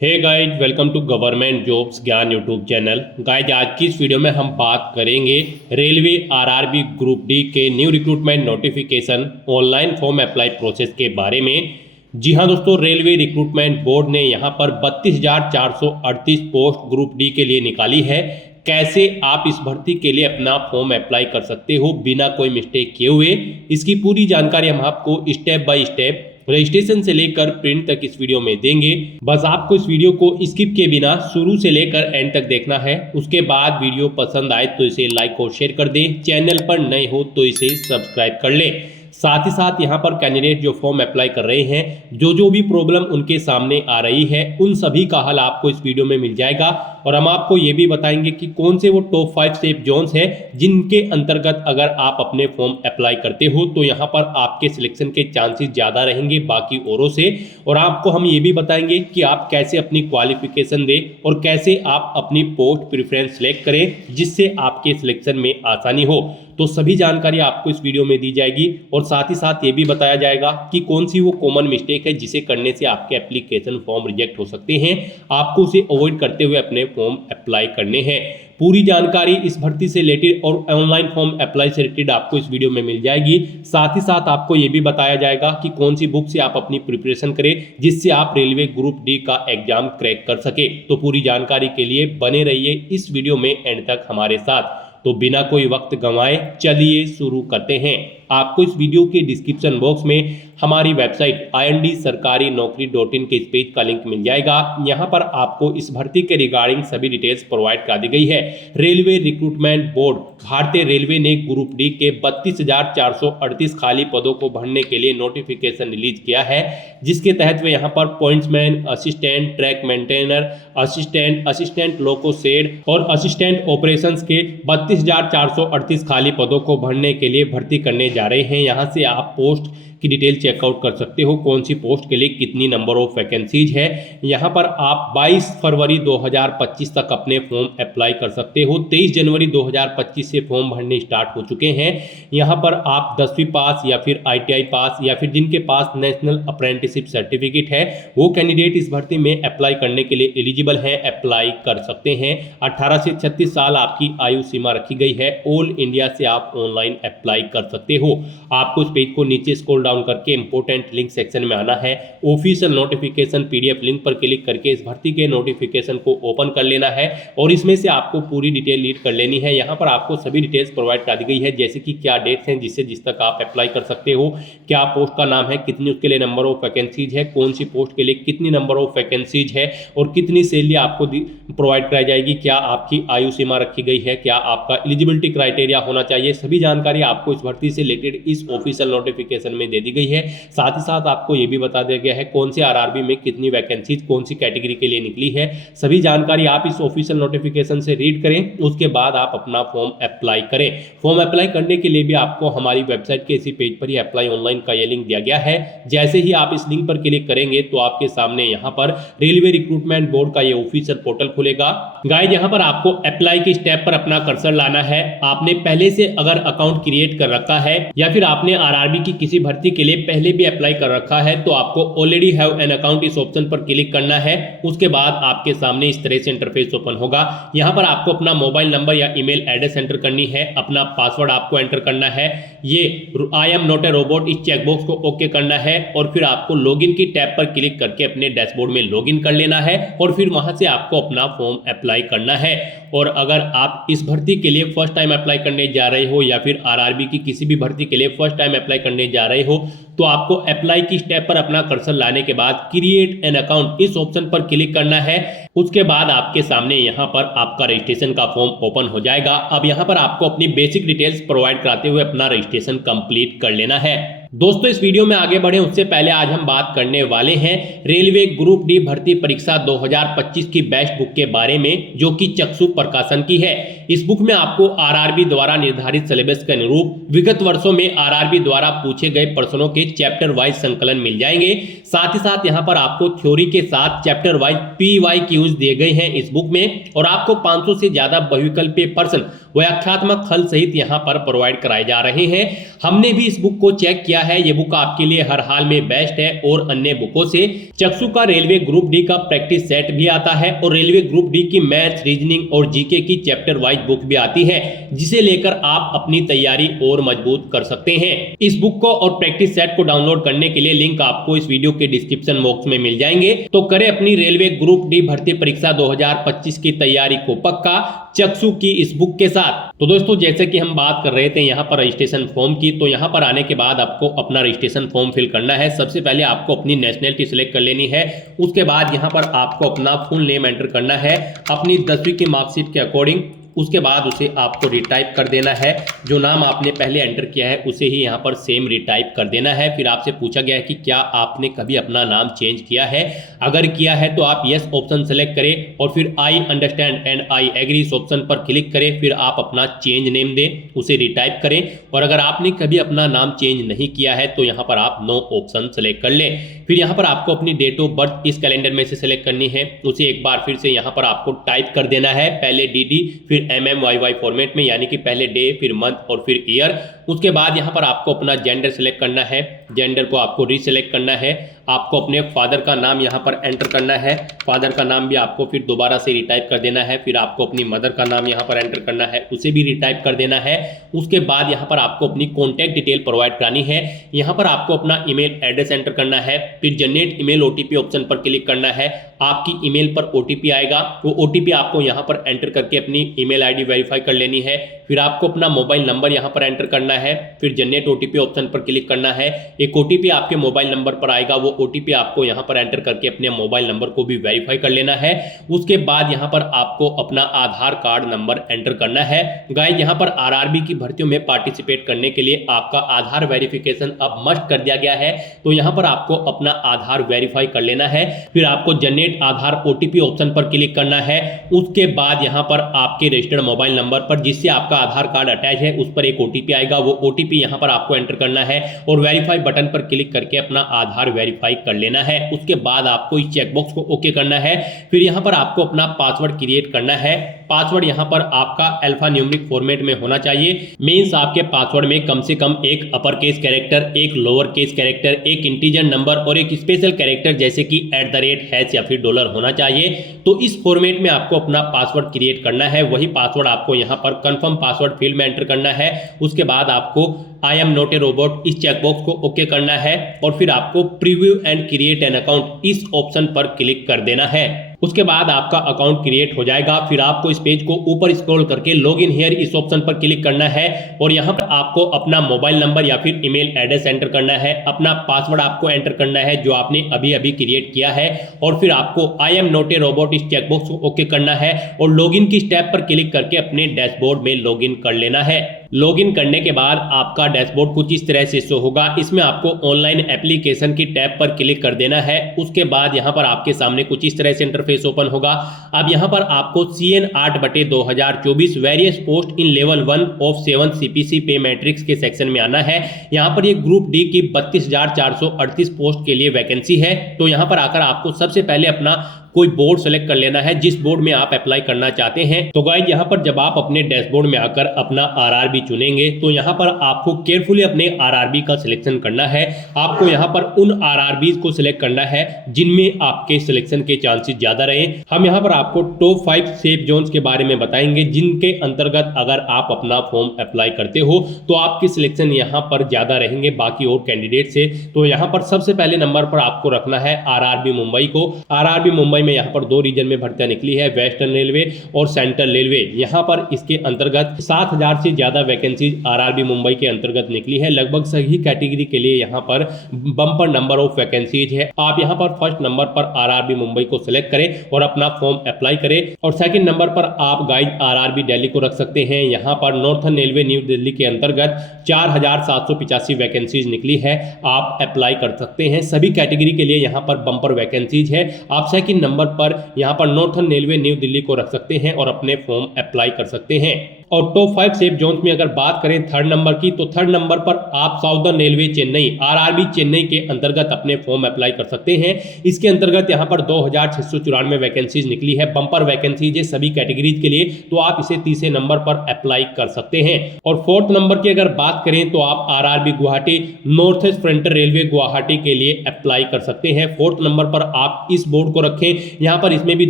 Hey guys, welcome to government jobs Gyan YouTube channel. Guys, आज की इस वीडियो में हम बात करेंगे रेलवे आरआरबी ग्रुप डी के new recruitment notification online form apply process के बारे में। जी हाँ दोस्तों, रेलवे रिक्रूटमेंट बोर्ड ने यहाँ पर 32,438 पोस्ट ग्रुप डी के लिए निकाली है। कैसे आप इस भर्ती के लिए अपना फॉर्म अप्लाई कर सकते हो बिना कोई मिस्टेक किए हुए, इसकी पूरी जानकारी हम आपको स्टेप बाय स्टेप रजिस्ट्रेशन से लेकर प्रिंट तक इस वीडियो में देंगे। बस आपको इस वीडियो को स्किप किए बिना शुरू से लेकर एंड तक देखना है। उसके बाद वीडियो पसंद आए तो इसे लाइक और शेयर कर दें। चैनल पर नए हो तो इसे सब्सक्राइब कर लें। साथ ही साथ यहाँ पर कैंडिडेट जो फॉर्म अप्लाई कर रहे हैं, जो भी प्रॉब्लम उनके सामने आ रही है, उन सभी का हल आपको इस वीडियो में मिल जाएगा। और हम आपको ये भी बताएंगे कि कौन से वो टॉप 5 सेफ जोन्स हैं जिनके अंतर्गत अगर आप अपने फॉर्म अप्लाई करते हो तो यहाँ पर आपके सिलेक्शन के चांसेस ज़्यादा रहेंगे बाकी औरों से। और आपको हम ये भी बताएंगे कि आप कैसे अपनी क्वालिफिकेशन दें और कैसे आप अपनी पोस्ट प्रेफरेंस सेलेक्ट करें जिससे आपके सिलेक्शन में आसानी हो। तो सभी जानकारी आपको इस वीडियो में दी जाएगी और साथ ही साथ ये भी बताया जाएगा कि कौन सी वो कॉमन मिस्टेक है जिसे करने से आपके एप्लीकेशन फॉर्म रिजेक्ट हो सकते हैं। आपको उसे अवॉइड करते हुए अपने फॉर्म अप्लाई करने हैं। पूरी जानकारी इस भर्ती से रिलेटेड और ऑनलाइन फॉर्म अप्लाई से रिलेटेड आपको इस वीडियो में मिल जाएगी। साथ ही साथ आपको ये भी बताया जाएगा कि कौन सी बुक से आप अपनी प्रिपरेशन करें जिससे आप रेलवे ग्रुप डी का एग्जाम क्रैक कर सके। तो पूरी जानकारी के लिए बने रहिए इस वीडियो में एंड तक हमारे साथ। तो बिना कोई वक्त गंवाए चलिए शुरू करते हैं। आपको इस वीडियो के डिस्क्रिप्शन बॉक्स में हमारी वेबसाइट IND-sarkari-naukri.in के इस पेज का लिंक मिल जाएगा। यहाँ पर आपको इस भर्ती के रिगार्डिंग सभी डिटेल्स प्रोवाइड कर दी गई है। रेलवे रिक्रूटमेंट बोर्ड भारतीय रेलवे ने ग्रुप डी के 32,438 खाली पदों को भरने के लिए नोटिफिकेशन रिलीज किया है, जिसके तहत वे यहाँ पर pointsman, assistant track maintainer, assistant loco shed और असिस्टेंट ऑपरेशंस के 32,438 खाली पदों को भरने के लिए भर्ती करने जा रहे हैं। यहाँ से आप पोस्ट की डिटेल चेकआउट कर सकते हो, कौन सी पोस्ट के लिए कितनी नंबर ऑफ वैकेंसीज है। यहाँ पर आप 22 फरवरी 2025 तक अपने फॉर्म अप्लाई कर सकते हो। 23 जनवरी 2025 से फॉर्म भरने स्टार्ट हो चुके हैं। यहाँ पर आप 10वीं पास या फिर ITI पास या फिर जिनके पास नेशनल अप्रेंटिसशिप सर्टिफिकेट है वो कैंडिडेट इस भर्ती में अप्लाई करने के लिए एलिजिबल है, अप्लाई कर सकते हैं। 18 से 36 साल आपकी आयु सीमा रखी गई है। ऑल इंडिया से आप ऑनलाइन अप्लाई कर सकते हो। आपको इस पेज को नीचे स्क्रॉल डाउन करके इंपोर्टेंट लिंक सेक्शन में आना है। ऑफिशियल नोटिफिकेशन PDF लिंक पर क्लिक करके इस भर्ती के नोटिफिकेशन को ओपन कर लेना है और इसमें से आपको पूरी डिटेल रीड कर लेनी है। यहाँ पर आपको सभी डिटेल्स प्रोवाइड कर दी गई है, जैसे कि क्या डेट्स हैं जिससे जिस तक आप अप्लाई कर सकते हो, क्या पोस्ट का नाम है, कितनी उसके लिए नंबर ऑफ वैकेंसीज है, कौन सी पोस्ट के लिए कितनी नंबर ऑफ वैकेंसीज है और कितनी सैलरी आपको प्रोवाइड कराई जाएगी, क्या आपकी आयु सीमा रखी गई है, क्या आपका एलिजिबिलिटी क्राइटेरिया होना चाहिए। सभी जानकारी आपको इस भर्ती से रिलेटेड इस ऑफिशियल नोटिफिकेशन में दे दी गई है। साथ ही साथ आपको यह भी बता दिया गया है कौन से आरआरबी में कितनी वैकेंसीज कौन सी कैटेगरी के लिए निकली है। सभी जानकारी आप इस ऑफिशियल नोटिफिकेशन से रीड करें, उसके बाद आप अपना फॉर्म अप्लाई करें। फॉर्म अप्लाई करने के लिए भी आपको हमारी वेबसाइट के इसी पेज पर ही अप्लाई ऑनलाइन का ये लिंक दिया गया है। जैसे ही आप इस लिंक पर क्लिक करेंगे तो आपके सामने यहाँ पर रेलवे रिक्रूटमेंट बोर्ड का ये ऑफिशियल पोर्टल खुलेगा। गाइस, यहाँ पर आपको अप्लाई के स्टेप पर अपना कर्सर लाना है। आपने पहले से अगर अकाउंट क्रिएट कर रखा है या फिर आपने आरआरबी की किसी भर्ती के लिए पहले भी अप्लाई कर रखा है तो आपको ऑलरेडी हैव एन अकाउंट इस ऑप्शन पर क्लिक करना है। उसके बाद आपके सामने इस तरह से इंटरफेस ओपन होगा। यहाँ पर आपको अपना मोबाइल नंबर या ईमेल एड्रेस एंटर करनी है, अपना पासवर्ड आपको एंटर करना है, ये I am not a robot इस चेकबॉक्स को ओके करना है और फिर आपको लॉगिन की टैब पर क्लिक करके अपने डैशबोर्ड में लॉगिन कर लेना है और फिर वहां से आपको अपना फॉर्म अप्लाई करना है। और अगर आप इस भर्ती के लिए फर्स्ट टाइम अप्लाई करने जा रहे हो या फिर आरआरबी की किसी भी भर्ती के लिए फर्स्ट टाइम अप्लाई करने जा रहे हो तो आपको अप्लाई की स्टेप पर अपना कर्सर लाने के बाद क्रिएट एन अकाउंट इस ऑप्शन पर क्लिक करना है। उसके बाद आपके सामने यहाँ पर आपका रजिस्ट्रेशन का फॉर्म ओपन हो जाएगा। अब यहाँ पर आपको अपनी बेसिक डिटेल्स प्रोवाइड कराते हुए अपना रजिस्ट्रेशन कंप्लीट कर लेना है। दोस्तों, इस वीडियो में आगे बढ़े उससे पहले आज हम बात करने वाले हैं रेलवे ग्रुप डी भर्ती परीक्षा 2025 की बेस्ट बुक के बारे में, जो कि चक्षु प्रकाशन की है। इस बुक में आपको आरआरबी द्वारा निर्धारित सिलेबस के अनुरूप विगत वर्षों में आरआरबी द्वारा पूछे गए प्रश्नों के चैप्टर वाइज संकलन मिल जाएंगे। साथ ही साथ यहाँ पर आपको थ्योरी के साथ चैप्टर वाइज PYQs दिए गए हैं इस बुक में और आपको 500 से ज्यादा बहुविकल्पीय प्रश्न व्याख्यात्मक हल सहित यहाँ पर प्रोवाइड कराए जा रहे हैं। हमने भी इस बुक को चेक किया है, ये बुक आपके लिए हर हाल में बेस्ट है। और अन्य बुकों से चक्षु का रेलवे ग्रुप डी का प्रैक्टिस सेट भी आता है और रेलवे ग्रुप डी की मैथ्स, रीजनिंग और जीके की चैप्टर वाइज बुक भी आती है, जिसे लेकर आप अपनी तैयारी और मजबूत कर सकते हैं। इस बुक को और प्रैक्टिस सेट को डाउनलोड करने के लिए लिंक आपको इस वीडियो के डिस्क्रिप्शन बॉक्स में मिल जाएंगे। तो करें अपनी रेलवे ग्रुप डी भर्ती परीक्षा 2025 की तैयारी को पक्का चक्षु की इस बुक के साथ। तो दोस्तों, जैसे कि हम बात कर रहे थे यहाँ पर रजिस्ट्रेशन फॉर्म की, तो यहाँ पर आने के बाद आपको अपना रजिस्ट्रेशन फॉर्म फिल करना है। सबसे पहले आपको अपनी नेशनलिटी सिलेक्ट कर लेनी है। उसके बाद यहाँ पर आपको अपना फुल नेम एंटर करना है अपनी 10वीं की मार्कशीट के अकॉर्डिंग। उसके बाद उसे आपको रिटाइप कर देना है। जो नाम आपने पहले एंटर किया है उसे ही यहाँ पर सेम रिटाइप कर देना है। फिर आपसे पूछा गया है कि क्या आपने कभी अपना नाम चेंज किया है। अगर किया है तो आप यस ऑप्शन सेलेक्ट करें और फिर I understand and I agree इस ऑप्शन पर क्लिक करें। फिर आप अपना चेंज नेम दें, उसे रिटाइप करें। और अगर आपने कभी अपना नाम चेंज नहीं किया है तो यहाँ पर आप नो ऑप्शन सेलेक्ट कर लें। फिर यहाँ पर आपको अपनी डेट ऑफ बर्थ इस कैलेंडर में से सेलेक्ट करनी है, उसे एक बार फिर से यहाँ पर आपको टाइप कर देना है। पहले DD फिर MMYY फॉर्मेट में, यानी कि पहले डे फिर मंथ और फिर ईयर। उसके बाद यहाँ पर आपको अपना जेंडर सेलेक्ट करना है, जेंडर को आपको रीसेलेक्ट करना है। आपको अपने फादर का नाम यहाँ पर एंटर करना है, फादर का नाम भी आपको फिर दोबारा से रिटाइप कर देना है। फिर आपको अपनी मदर का नाम यहाँ पर एंटर करना है, उसे भी रिटाइप कर देना है। उसके बाद यहाँ पर आपको अपनी कॉन्टैक्ट डिटेल प्रोवाइड करानी है। यहाँ पर आपको अपना ईमेल एड्रेस एंटर करना है। फिर जनरेट ईमेल OTP ऑप्शन पर क्लिक करना है। आपकी ईमेल पर OTP आएगा, वो OTP आपको यहाँ पर एंटर करके अपनी ईमेल ID वेरीफाई कर लेनी है। फिर आपको अपना मोबाइल नंबर यहाँ पर एंटर करना है। फिर जनरेट OTP ऑप्शन पर क्लिक करना है। एक OTP आपके मोबाइल नंबर पर आएगा, वो OTP आपको यहाँ पर एंटर करके अपने मोबाइल नंबर को भी वेरीफाई कर लेना है। उसके बाद यहाँ पर आपको अपना आधार कार्ड नंबर एंटर करना है। गाइस, यहाँ पर RRB की भर्तियों में पार्टिसिपेट करने के लिए आपका आधार वेरिफिकेशन अब मस्ट कर दिया गया है, तो यहाँ पर आपको अपना आधार वेरीफाई कर लेना है। फिर आपको जनरेट आधार OTP ऑप्शन पर क्लिक करना है। उसके बाद यहाँ पर आपके रजिस्टर्ड मोबाइल नंबर पर जिससे आपका आधार कार्ड अटैच है उस पर एक OTP आएगा, वो OTP यहाँ पर आपको एंटर करना है और वेरीफाई बटन पर क्लिक करके अपना आधार वेरीफाई कर लेना है। उसके बाद आपको इस चेकबॉक्स को ओके करना है। फिर यहाँ पर आपको अपना पासवर्ड क्रिएट करना है। पासवर्ड यहाँ पर आपका अल्फा न्यूमेरिक फॉर्मेट में होना चाहिए। मींस आपके पासवर्ड में कम से कम एक अपर केस कैरेक्टर, एक लोअर केस कैरेक्टर, एक इंटीजर नंबर और एक स्पेशल कैरेक्टर जैसे कि @ या फिर $, होना चाहिए। तो इस फॉर्मेट में आपको अपना पासवर्ड क्रिएट करना है। वही पासवर्ड आपको यहाँ पर कंफर्म पासवर्ड फील्ड में एंटर करना है। उसके बाद आपको I am not a robot इस चेकबॉक्स को ओके करना है और फिर आपको preview and create an account इस ऑप्शन पर क्लिक कर देना है। उसके बाद आपका अकाउंट क्रिएट हो जाएगा। फिर आपको इस पेज को ऊपर स्क्रॉल करके लॉग इन हियर इस ऑप्शन पर क्लिक करना है और यहाँ पर आपको अपना मोबाइल नंबर या फिर ईमेल एड्रेस एंटर करना है। अपना पासवर्ड आपको एंटर करना है जो आपने अभी अभी क्रिएट किया है और फिर आपको I am not a robot इस चेकबॉक्स को ओके करना है और लॉगिन की स्टेप पर क्लिक करके अपने डैशबोर्ड में लॉगिन कर लेना है। लॉगिन करने के बाद आपका डैशबोर्ड कुछ इस तरह से शो होगा। इसमें आपको ऑनलाइन एप्लीकेशन की टैब पर क्लिक कर देना है। उसके बाद यहाँ पर आपके सामने कुछ इस तरह से इंटरफेस ओपन होगा। अब यहाँ पर आपको CN 8/2024 various post in level 1 of 7 CPC पे मैट्रिक्स के सेक्शन में आना है। यहाँ पर ये ग्रुप डी की 32,438 पोस्ट के लिए वैकेंसी है। तो यहाँ पर आकर आपको सबसे पहले अपना कोई बोर्ड सेलेक्ट कर लेना है जिस बोर्ड में आप अप्लाई करना चाहते हैं। तो गाइस, यहाँ पर जब आप अपने डैशबोर्ड में आकर अपना RRB चुनेंगे तो यहाँ पर आपको केयरफुली अपने RRB का सिलेक्शन करना है। आपको यहाँ पर उन RRBs को सिलेक्ट करना है जिनमें आपके सिलेक्शन के चांसेस ज्यादा रहे। हम यहाँ पर आपको टॉप 5 सेफ जोन्स के बारे में बताएंगे जिनके अंतर्गत अगर आप अपना फॉर्म अप्लाई करते हो तो आपकी सिलेक्शन यहाँ पर ज्यादा रहेंगे बाकी और कैंडिडेट से। तो यहाँ पर सबसे पहले नंबर पर आपको रखना है RRB मुंबई को। RRB मुंबई में यहाँ पर 2 रीजन में भर्तियां निकली है, वेस्टर्न रेलवे और सेंट्रल रेलवे। यहाँ पर इसके अंतर्गत 7,000 से ज्यादा वैकेंसीज RRB मुंबई के अंतर्गत निकली है। लगभग सही कैटेगरी के लिए यहाँ पर बम्पर नंबर ऑफ वैकेंसीज है। आप यहाँ पर फर्स्ट नंबर पर RRB मुंबई को सिलेक्ट करें और अपना फॉर्म अप्लाई करें और सेकंड नंबर पर आप गाइस RRB दिल्ली को रख सकते हैं। यहाँ पर नॉर्थर्न रेलवे न्यू दिल्ली के अंतर्गत 4,785 वैकेंसीज निकली है, आप अप्लाई कर सकते हैं। सभी कैटेगरी के लिए यहाँ पर बम्पर वैकेंसीज है। आप सेकंड नंबर पर यहाँ पर नॉर्थर्न रेलवे न्यू दिल्ली को रख सकते हैं और अपने फॉर्म अप्लाई कर सकते हैं। और टॉप 5 सेफ जोन्स में अगर बात करें थर्ड नंबर की, तो थर्ड नंबर पर आप southern railway Chennai RRB Chennai के अंतर्गत अपने फॉर्म अप्लाई कर सकते हैं। इसके अंतर्गत यहाँ पर 2694 वैकेंसीज निकली है, बंपर वैकेंसीज है सभी कैटेगरीज के लिए, तो आप इसे तीसरे नंबर पर अप्लाई कर सकते हैं। और फोर्थ नंबर की अगर बात करें तो आप RRB Guwahati north east frontier railway Guwahati के लिए अप्लाई कर सकते हैं। फोर्थ नंबर पर आप इस बोर्ड को रखें, यहाँ पर इसमें भी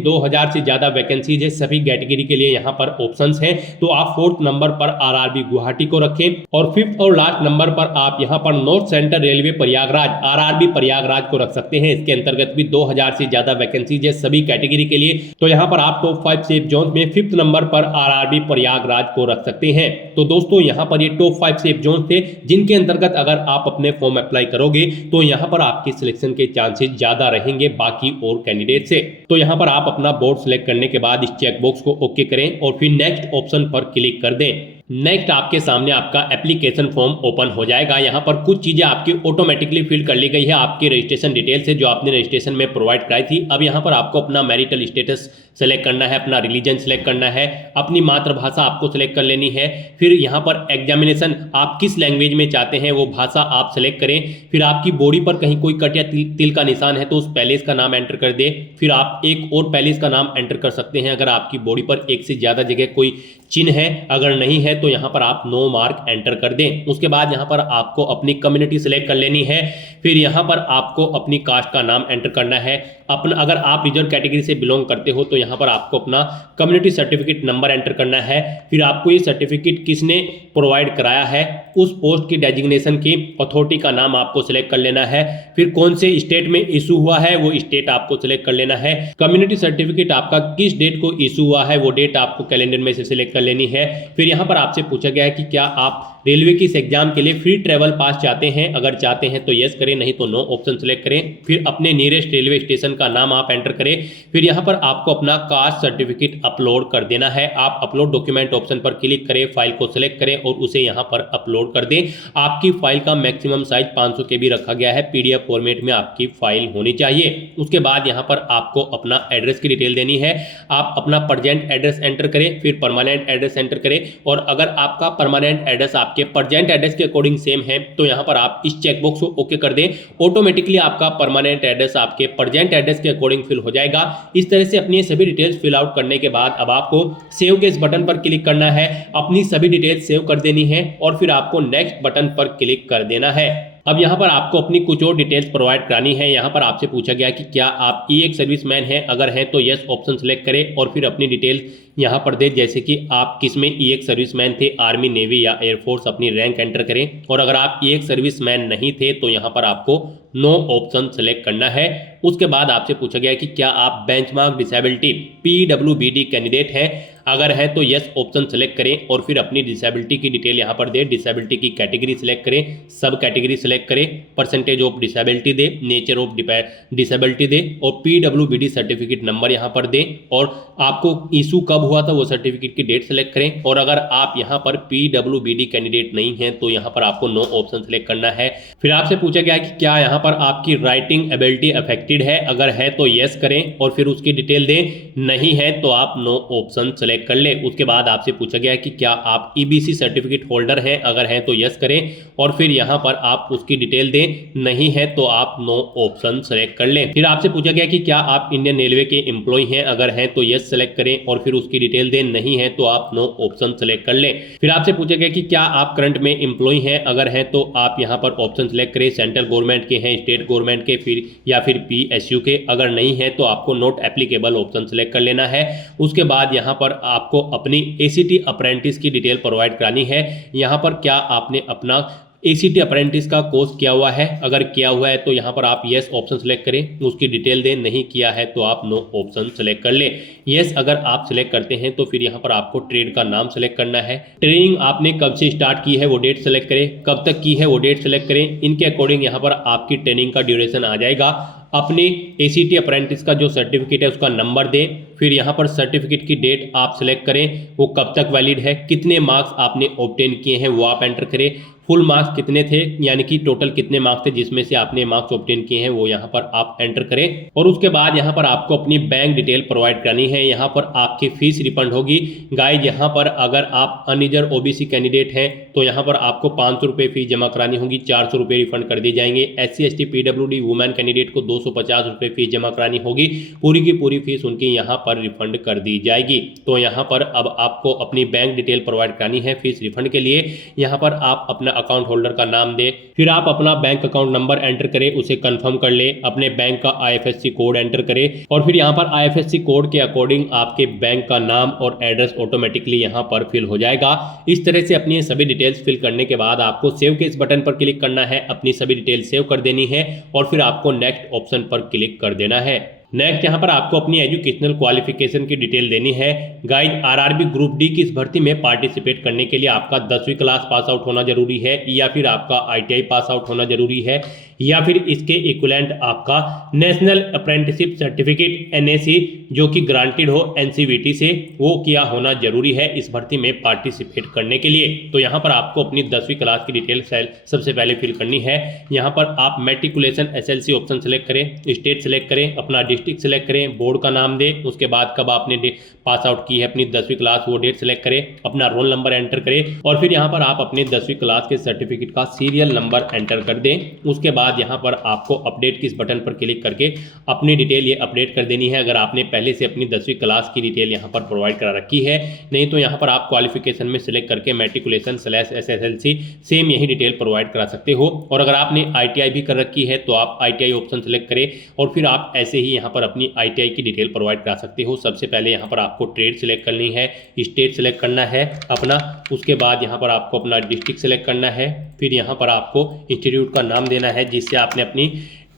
2000 से ज्यादा वैकेंसीज है, सभी कैटेगरी के लिए यहाँ पर ऑप्शंस हैं, तो आप फोर्थ नंबर पर आरआरबी गुवाहाटी को रखें। और फिफ्थ और लास्ट नंबर पर आप यहाँ पर north central railway Prayagraj RRB Prayagraj को रख सकते हैं। इसके अंतर्गत भी 2000 से ज्यादा वैकेंसीज है सभी कैटेगरी के लिए, तो यहाँ पर आप टॉप 5 सेफ जोन में फिफ्थ नंबर पर आरआरबी प्रयागराज को रख सकते हैं। तो दोस्तों यहाँ पर ये टॉप 5 सेफ जोन थे जिनके अंतर्गत अगर आप अपने फॉर्म अप्लाई करोगे तो यहाँ पर आपकी सिलेक्शन के चांसेस ज्यादा रहेंगे बाकी और कैंडिडेट से। तो यहाँ पर आप अपना बोर्ड सिलेक्ट करने के बाद इस चेकबॉक्स को ओके करें और फिर नेक्स्ट ऑप्शन पर क्लिक कर दें। नेक्स्ट आपके सामने आपका एप्लीकेशन फॉर्म ओपन हो जाएगा। यहाँ पर कुछ चीज़ें आपकी ऑटोमेटिकली फिल कर ली गई है, आपकी रजिस्ट्रेशन डिटेल्स है जो आपने रजिस्ट्रेशन में प्रोवाइड कराई थी। अब यहाँ पर आपको अपना मैरिटल स्टेटस सेलेक्ट करना है, अपना रिलीजन सेलेक्ट करना है, अपनी मातृभाषा आपको सेलेक्ट कर लेनी है। फिर यहाँ पर एग्जामिनेशन आप किस लैंग्वेज में चाहते हैं वो भाषा आप सेलेक्ट करें। फिर आपकी बॉडी पर कहीं कोई कट या तिल का निशान है तो उस पैलेस का नाम एंटर कर दें। फिर आप एक और पैलेस का नाम एंटर कर सकते हैं अगर आपकी बॉडी पर एक से ज़्यादा जगह कोई चिन्ह है, अगर नहीं है तो यहाँ पर आप नो मार्क एंटर कर दें। उसके बाद यहाँ पर आपको अपनी कम्युनिटी सेलेक्ट कर लेनी है। फिर यहाँ पर आपको अपनी कास्ट का नाम एंटर करना है। अपना अगर आप रिजर्व कैटेगरी से बिलोंग करते हो तो यहाँ पर आपको अपना कम्युनिटी सर्टिफिकेट नंबर एंटर करना है। फिर आपको ये सर्टिफिकेट किसने प्रोवाइड कराया है उस पोस्ट की डेजिग्नेशन की अथॉरिटी का नाम आपको सिलेक्ट कर लेना है। फिर कौन से स्टेट में इशू हुआ है वो स्टेट आपको सिलेक्ट कर लेना है। कम्युनिटी सर्टिफिकेट आपका किस डेट को इशू हुआ है वो डेट आपको कैलेंडर में से सिलेक्ट कर लेनी है। फिर यहाँ पर आपसे पूछा गया है कि क्या आप रेलवे की इस एग्जाम के लिए फ्री ट्रेवल पास चाहते हैं, अगर चाहते हैं तो यस करें, नहीं तो नो ऑप्शन सेलेक्ट करें। फिर अपने नियरेस्ट रेलवे स्टेशन का नाम आप एंटर करें। फिर यहाँ पर आपको अपना कास्ट सर्टिफिकेट अपलोड कर देना है। आप अपलोड डॉक्यूमेंट ऑप्शन पर क्लिक करें, फाइल को सिलेक्ट करें और उसे यहाँ पर अपलोड कर दें। आपकी फाइल का मैक्सिमम साइज 500 KB रखा गया है, PDF फॉर्मेट में आपकी फाइल होनी चाहिए। उसके बाद यहाँ पर आपको अपना एड्रेस की डिटेल देनी है। आप अपना प्रेजेंट एड्रेस एंटर करें, फिर परमानेंट एड्रेस एंटर करें। और अगर आपका परमानेंट एड्रेस आपके प्रेजेंट एड्रेस के अकॉर्डिंग सेम है तो यहाँ पर आप इस चेकबॉक्स को ओके कर दें। ऑटोमेटिकली आपका परमानेंट एड्रेस आपके प्रेजेंट एड्रेस के अकॉर्डिंग फिल हो जाएगा। इस तरह से अपनी सभी डिटेल्स फिल आउट करने के बाद अब आपको सेव के इस बटन पर क्लिक करना है, अपनी सभी डिटेल्स सेव कर देनी है और फिर आपको नेक्स्ट बटन पर क्लिक कर देना है। अब यहाँ पर आपको अपनी कुछ और डिटेल्स प्रोवाइड करानी है। यहाँ पर आपसे पूछा गया कि क्या आप ई एक सर्विसमैन हैं, अगर हैं तो यस ऑप्शन सेलेक्ट करें और फिर अपनी डिटेल्स यहाँ पर दें, जैसे कि आप किस में ई एक सर्विसमैन थे, आर्मी, नेवी या एयरफोर्स, अपनी रैंक एंटर करें। और अगर आप ई एक सर्विसमैन नहीं थे तो यहाँ पर आपको नो ऑप्शन सेलेक्ट करना है। उसके बाद आपसे पूछा गया कि क्या आप बेंचमार्क डिसेबिलिटी PWBD कैंडिडेट हैं, अगर है तो यस ऑप्शन सेलेक्ट करें और फिर अपनी डिसेबिलिटी की डिटेल यहाँ पर दें। डिसेबिलिटी की कैटेगरी सेलेक्ट करें, सब कैटेगरी सेलेक्ट करें, परसेंटेज ऑफ डिसेबिलिटी दे, नेचर ऑफ डिसेबिलिटी दे और PWBD सर्टिफिकेट नंबर यहाँ पर दें और आपको इशू कब हुआ था वो सर्टिफिकेट की डेट सेलेक्ट करें। और अगर आप यहाँ पर PWBD कैंडिडेट नहीं हैं तो यहाँ पर आपको नो ऑप्शन सेलेक्ट करना है। फिर आपसे पूछा गया कि क्या यहाँ पर आपकी राइटिंग एबिलिटी अफेक्टेड है, अगर है तो यस करें और फिर उसकी डिटेल दें, नहीं है तो आप नो ऑप्शन सेलेक्ट कर ले। उसके बाद आपसे पूछा गया कि क्या आप EBC सर्टिफिकेट होल्डर हैं, अगर हैं तो यस करें और फिर यहाँ पर आप उसकी डिटेल दें, नहीं है तो आप नो ऑप्शन सेलेक्ट कर लें। फिर आपसे पूछा गया कि क्या आप इंडियन रेलवे के एम्प्लॉय हैं, अगर हैं तो यस सेलेक्ट करें और फिर उसकी डिटेल दें, नहीं है तो आप नो ऑप्शन सेलेक्ट कर लें। फिर आपसे पूछा गया कि क्या आप करंट में एम्प्लॉय हैं, अगर हैं तो आप यहाँ पर ऑप्शन सेलेक्ट करें, सेंट्रल गवर्नमेंट के हैं, स्टेट गवर्नमेंट के फिर PSU के, अगर नहीं है तो आपको नॉट एप्लीकेबल ऑप्शन सेलेक्ट कर लेना है। उसके बाद यहाँ पर आपको अपनी ACT अप्रेंटिस की डिटेल प्रोवाइड करानी है। यहाँ पर क्या आपने अपना ACT अप्रेंटिस का कोर्स किया हुआ है, अगर किया हुआ है तो यहाँ पर आप यस ऑप्शन सेलेक्ट करें, उसकी डिटेल दें, नहीं किया है तो आप नो ऑप्शन सेलेक्ट कर लें। यस अगर आप सेलेक्ट करते हैं तो फिर यहाँ पर आपको ट्रेड का नाम सेलेक्ट करना है। ट्रेनिंग आपने कब से स्टार्ट की है वो डेट सेलेक्ट करें, कब तक की है वो डेट सेलेक्ट करें। इनके अकॉर्डिंग यहाँ पर आपकी ट्रेनिंग का ड्यूरेशन आ जाएगा। अपने ACT अप्रेंटिस का जो सर्टिफिकेट है उसका नंबर दें। फिर यहाँ पर सर्टिफिकेट की डेट आप सिलेक्ट करें, वो कब तक वैलिड है, कितने मार्क्स आपने ऑब्टेन किए हैं वो आप एंटर करें, फुल मार्क्स कितने थे यानी कि टोटल कितने मार्क्स थे जिसमें से आपने मार्क्स ऑब्टेन किए हैं वो यहाँ पर आप एंटर करें। और उसके बाद यहाँ पर आपको अपनी बैंक डिटेल प्रोवाइड करनी है। यहाँ पर आपकी फीस रिफंड होगी। गाइज यहाँ पर अगर आप अनरिजर्व OBC कैंडिडेट हैं तो यहाँ पर आपको 500 रुपये फीस जमा करानी होगी, 400 रुपये रिफंड कर दिए जाएंगे। SC ST PWD women candidate को 250 रुपये फीस जमा करानी होगी, पूरी की पूरी फीस उनकी यहाँ पर रिफंड कर दी जाएगी। तो यहाँ पर अब आपको अपनी बैंक डिटेल प्रोवाइड करनी है फीस रिफंड के लिए। यहाँ पर आप अपना अकाउंट होल्डर का नाम दें, फिर आप अपना बैंक अकाउंट नंबर एंटर करें, उसे कंफर्म कर ले, अपने बैंक का IFSC कोड एंटर करें और फिर यहाँ पर IFSC कोड के अकॉर्डिंग आपके बैंक का नाम और एड्रेस ऑटोमेटिकली यहाँ पर फिल हो जाएगा। इस तरह से अपनी सभी डिटेल्स फिल करने के बाद आपको सेव के इस बटन पर क्लिक करना है, अपनी सभी डिटेल सेव कर देनी है और फिर आपको नेक्स्ट ऑप्शन पर क्लिक कर देना है। नेक्स्ट यहाँ पर आपको अपनी एजुकेशनल क्वालिफिकेशन की डिटेल देनी है। गाइज RRB ग्रुप डी की इस भर्ती में पार्टिसिपेट करने के लिए आपका 10वीं क्लास पास आउट होना जरूरी है या फिर आपका ITI पास आउट होना जरूरी है या फिर इसके इक्विवेलेंट आपका नेशनल अप्रेंटिसशिप सर्टिफिकेट NAC जो कि ग्रांटेड हो NCVT से, वो किया होना जरूरी है इस भर्ती में पार्टिसिपेट करने के लिए। तो यहाँ पर आपको अपनी 10वीं क्लास की डिटेल सबसे पहले फिल करनी है। यहाँ पर आप मैट्रिकुलेशन SLC ऑप्शन सेलेक्ट करें, स्टेट सेलेक्ट करें, अपना डिस्ट्रिक्ट सेलेक्ट करें, बोर्ड का नाम दें, उसके बाद कब आपने पास आउट की है अपनी 10वीं क्लास वो डेट सेलेक्ट करें, अपना रोल नंबर एंटर करें और फिर यहाँ पर आप अपने 10वीं क्लास के सर्टिफिकेट का सीरियल नंबर एंटर कर दें। उसके बाद यहाँ पर आपको अपडेट किस बटन पर क्लिक करके अपनी डिटेल ये अपडेट कर देनी है। अगर आपने पहले से अपनी 10वीं क्लास की डिटेल यहाँ पर प्रोवाइड करा रखी है, नहीं तो यहाँ पर आप क्वालिफिकेशन में सिलेक्ट करके मैट्रिकुलेशन/SSLC सेम यही डिटेल प्रोवाइड करा सकते हो। और अगर आपने ITI भी कर रखी है तो आप ITI ऑप्शन सेलेक्ट करें और फिर आप ऐसे ही यहाँ पर अपनी ITI की डिटेल प्रोवाइड करा सकते हो। सबसे पहले यहाँ पर आपको ट्रेड सेलेक्ट करनी है, स्टेट सेलेक्ट करना है अपना, उसके बाद यहाँ पर आपको अपना डिस्ट्रिक्ट सेलेक्ट करना है, फिर यहाँ पर आपको इंस्टीट्यूट का नाम देना है जिससे आपने अपनी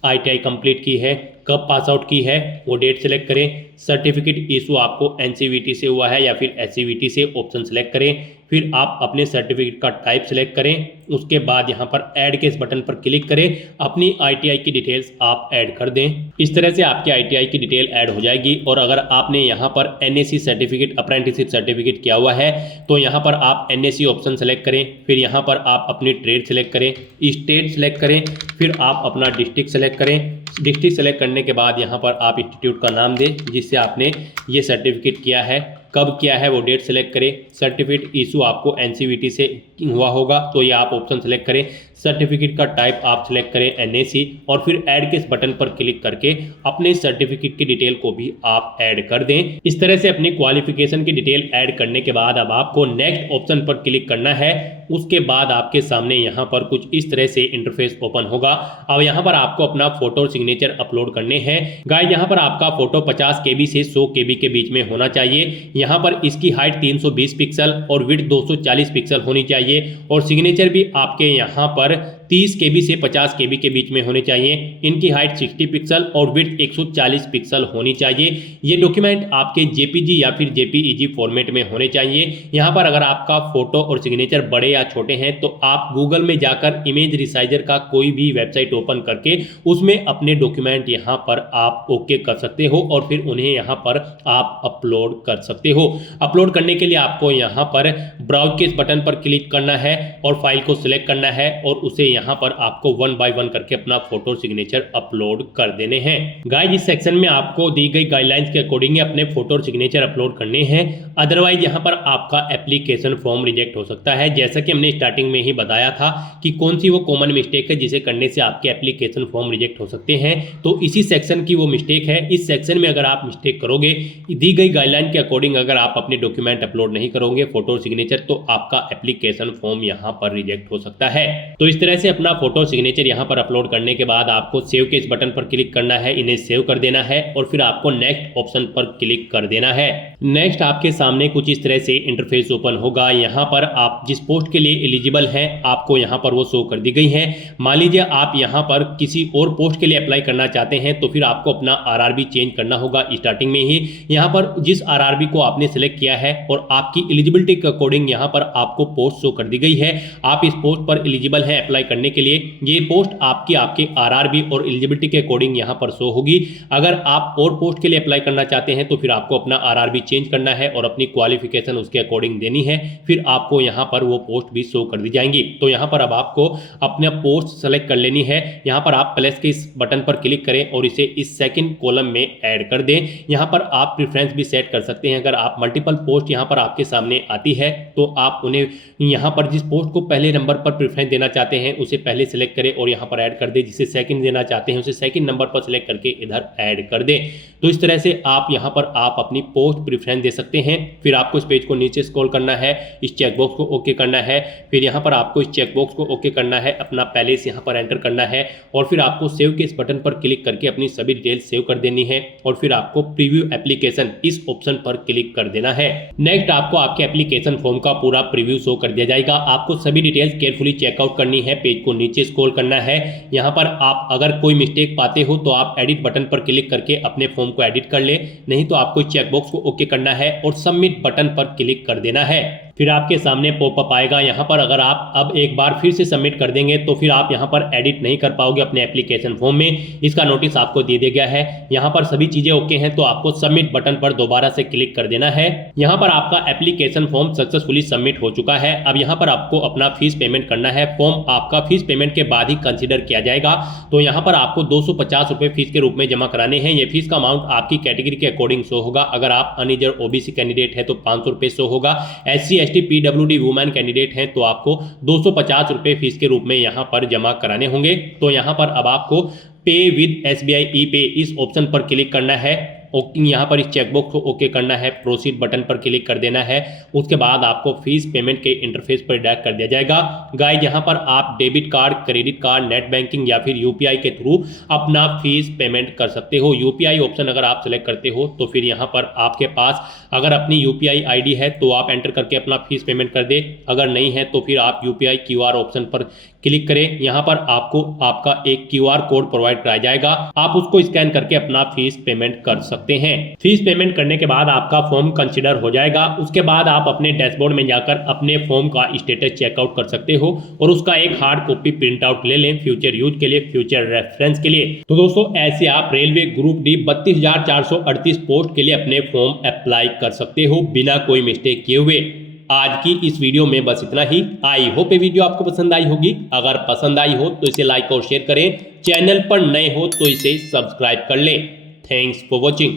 ITI कंप्लीट की है, कब पास आउट की है वो डेट सेलेक्ट करें, सर्टिफिकेट इशू आपको NCVT से हुआ है या फिर SCVT से ऑप्शन सेलेक्ट करें, फिर आप अपने सर्टिफिकेट का टाइप सेलेक्ट करें। उसके बाद यहाँ पर ऐड के इस बटन पर क्लिक करें, अपनी ITI की डिटेल्स आप ऐड कर दें। इस तरह से आपकी ITI की डिटेल ऐड हो जाएगी। और अगर आपने यहाँ पर NAC सर्टिफिकेट अप्रेंटिसशिप सर्टिफिकेट किया हुआ है तो यहाँ पर आप NAC ऑप्शन सेलेक्ट करें, फिर यहाँ पर आप अपनी ट्रेड सेलेक्ट करें, स्टेट सेलेक्ट करें, फिर आप अपना डिस्ट्रिक्ट सेलेक्ट करें। डिस्ट्रिक्ट सेलेक्ट करने के बाद यहाँ पर आप इंस्टीट्यूट का नाम दें जिससे आपने ये सर्टिफिकेट किया है, कब किया है वो डेट सेलेक्ट करें। सर्टिफिकेट इशू आपको NCVT से हुआ होगा तो ये आप ऑप्शन सेलेक्ट करें, सर्टिफिकेट का टाइप आप सिलेक्ट करें NAC और फिर ऐड के इस बटन पर क्लिक करके अपने सर्टिफिकेट की डिटेल को भी आप ऐड कर दें। इस तरह से अपनी क्वालिफिकेशन की डिटेल ऐड करने के बाद अब आपको नेक्स्ट ऑप्शन पर क्लिक करना है। उसके बाद आपके सामने यहाँ पर कुछ इस तरह से इंटरफेस ओपन होगा। अब यहाँ पर आपको अपना फोटो और सिग्नेचर अपलोड करने हैं। गाइस यहाँ पर आपका फोटो 50 KB से 100 KB के बीच में होना चाहिए। यहाँ पर इसकी हाइट 320 पिक्सल और विड्थ 240 पिक्सल होनी चाहिए और सिग्नेचर भी आपके यहाँ पर 30 KB से 50 KB के बीच में होने चाहिए। इनकी हाइट 60 पिक्सल और विड्थ 140 पिक्सल होनी चाहिए। ये डॉक्यूमेंट आपके JPG या फिर JPEG फॉर्मेट में होने चाहिए। यहाँ पर अगर आपका फोटो और सिग्नेचर बड़े या छोटे हैं तो आप गूगल में जाकर इमेज रिसाइजर का कोई भी वेबसाइट ओपन करके उसमें अपने डॉक्यूमेंट यहाँ पर आप ओके कर सकते हो और फिर उन्हें यहाँ पर आप अपलोड कर सकते हो। अपलोड करने के लिए आपको यहाँ पर ब्राउज के इस बटन पर क्लिक करना है और फाइल को सिलेक्ट करना है और उसे यहाँ पर आपको 1 बाय 1 करके अपना फोटो सिग्नेचर अपलोड कर देने हैं। गाइस इस सेक्शन में आपको दी गई गाइडलाइंस के अकॉर्डिंग अपने फोटो और सिग्नेचर अपलोड करने हैं, अदरवाइज यहाँ पर आपका एप्लीकेशन फॉर्म रिजेक्ट हो सकता है। जैसा कि हमने स्टार्टिंग में ही बताया था कि कौन सी वो कॉमन मिस्टेक है जिसे करने से आपके एप्लीकेशन फॉर्म रिजेक्ट हो सकते हैं, तो इसी सेक्शन की वो मिस्टेक है। इस सेक्शन में अगर आप मिस्टेक करोगे, दी गई गाइडलाइन के अकॉर्डिंग अगर आप अपने डॉक्यूमेंट अपलोड नहीं करोगे फोटो और सिग्नेचर, तो आपका एप्लीकेशन फॉर्म यहाँ पर रिजेक्ट हो सकता है। तो इस तरह से अपना फोटो सिग्नेचर यहाँ पर अपलोड करने के बाद आपको सेव के इस बटन पर क्लिक करना है, इन्हें सेव कर देना है और फिर आपको नेक्स्ट ऑप्शन पर क्लिक कर देना है। नेक्स्ट आपके सामने कुछ इस तरह से इंटरफेस ओपन होगा। यहाँ पर आप जिस पोस्ट के लिए एलिजिबल हैं आपको यहाँ पर वो शो कर दी गई है। मान लीजिए आप यहाँ पर किसी और पोस्ट के लिए अप्लाई करना चाहते हैं तो फिर आपको अपना RRB चेंज करना होगा स्टार्टिंग में ही। यहाँ पर जिस RRB को आपने सिलेक्ट किया है और आपकी एलिजिबिलिटी के अकॉर्डिंग यहाँ पर आपको पोस्ट शो कर दी गई है। आप इस पोस्ट पर एलिजिबल है अप्लाई करने करने के लिए ये पोस्ट आपके आरआरबी और एलिजिबिलिटी के अकॉर्डिंग यहाँ पर शो होगी। अगर आप और पोस्ट के लिए अप्लाई करना चाहते हैं तो फिर आपको अपना आरआरबी चेंज करना है और अपनी क्वालिफिकेशन उसके अकॉर्डिंग देनी है, फिर आपको यहाँ पर वो पोस्ट भी शो कर दी जाएंगी। तो यहाँ पर अब आपको अपना पोस्ट सेलेक्ट कर लेनी है। यहाँ पर आप प्लस के इस बटन पर क्लिक करें और इसे इस सेकंड कॉलम में ऐड कर दें। यहाँ पर आप प्रेफरेंस भी सेट कर सकते हैं। अगर आप मल्टीपल पोस्ट यहाँ पर आपके सामने आती है तो आप उन्हें यहाँ पर जिस पोस्ट को पहले नंबर पर प्रेफरेंस देना चाहते हैं उसे पहले सेलेक्ट करें और यहाँ पर ऐड कर दें, जिसे सेकंड देना चाहते हैं उसे सेकंड नंबर पर सेलेक्ट करके इधर ऐड कर दें। तो इस तरह से आप यहाँ पर आप अपनी पोस्ट प्रेफरेंस दे सकते हैं। फिर आपको इस पेज को नीचे स्क्रॉल करना है, इस चेकबॉक्स को ओके करना है, फिर यहाँ पर आपको इस चेकबॉक्स को ओके करना है, अपना पैलेस यहाँ पर एंटर करना है और फिर आपको सेव के इस बटन पर क्लिक करके अपनी सभी डिटेल्स सेव कर देनी है और फिर आपको प्रीव्यू एप्लीकेशन इस ऑप्शन पर क्लिक कर देना है। नेक्स्ट आपको आपके एप्लीकेशन फॉर्म का पूरा प्रीव्यू शो कर दिया जाएगा। आपको सभी डिटेल्स केयरफुली चेकआउट करनी है, पेज को नीचे स्क्रॉल करना है। यहाँ पर आप अगर कोई मिस्टेक पाते हो तो आप एडिट बटन पर क्लिक करके अपने फॉर्म को एडिट कर ले, नहीं तो आपको चेकबॉक्स को ओके करना है और सबमिट बटन पर क्लिक कर देना है। फिर आपके सामने पॉपअप आएगा। यहाँ पर अगर आप अब एक बार फिर से सबमिट कर देंगे तो फिर आप यहाँ पर एडिट नहीं कर पाओगे अपने एप्लीकेशन फॉर्म में, इसका नोटिस आपको दे दिया गया है। यहाँ पर सभी चीजें ओके हैं तो आपको सबमिट बटन पर दोबारा से क्लिक कर देना है। यहाँ पर आपका एप्लीकेशन फॉर्म सक्सेसफुली सबमिट हो चुका है। अब यहाँ पर आपको अपना फीस पेमेंट करना है। फॉर्म आपका फीस पेमेंट के बाद ही कंसिडर किया जाएगा। तो यहाँ पर आपको 250 रुपए फीस के रूप में जमा कराने हैं। ये फीस का अमाउंट आपकी कैटेगरी के अकॉर्डिंग शो होगा। अगर आप अनरिजर्व ओबीसी कैंडिडेट है तो 500 रुपए शो होगा। SC ST PWD women candidate हैं तो आपको 250 रुपए फीस के रूप में यहाँ पर जमा कराने होंगे। तो यहाँ पर अब आपको पे विद SBI e-पे इस ऑप्शन पर क्लिक करना है। यहाँ पर इस चेकबॉक्स को ओके करना है, प्रोसीड बटन पर क्लिक कर देना है। उसके बाद आपको फीस पेमेंट के इंटरफेस पर डायरेक्ट कर दिया जाएगा। गाइस यहाँ पर आप debit card, credit card, net banking या फिर यूपीआई के थ्रू अपना फीस पेमेंट कर सकते हो। यूपीआई ऑप्शन अगर आप सेलेक्ट करते हो तो फिर यहाँ पर आपके पास अगर अपनी यूपीआई आईडी है तो आप एंटर करके अपना फीस पेमेंट कर दे, अगर नहीं है तो फिर आप यूपीआई QR ऑप्शन पर क्लिक करें। यहाँ पर आपको आपका एक QR कोड प्रोवाइड कराया जाएगा, आप उसको स्कैन करके अपना फीस पेमेंट कर सकते हैं। फीस पेमेंट करने के बाद आपका फॉर्म कंसीडर हो जाएगा। उसके बाद आप अपने डैशबोर्ड में जाकर अपने फॉर्म का स्टेटस चेकआउट कर सकते हो और उसका एक हार्ड कॉपी प्रिंट आउट ले लें फ्यूचर यूज के लिए, फ्यूचर रेफरेंस के लिए। तो दोस्तों ऐसे आप रेलवे ग्रुप डी 32,438 पोस्ट के लिए अपने फॉर्म अप्लाई कर सकते हो बिना कोई मिस्टेक किए हुए। आज की इस वीडियो में बस इतना ही। आई होप ये वीडियो आपको पसंद आई होगी। अगर पसंद आई हो तो इसे लाइक और शेयर करें, चैनल पर नए हो तो इसे सब्सक्राइब कर लें। Thanks for watching.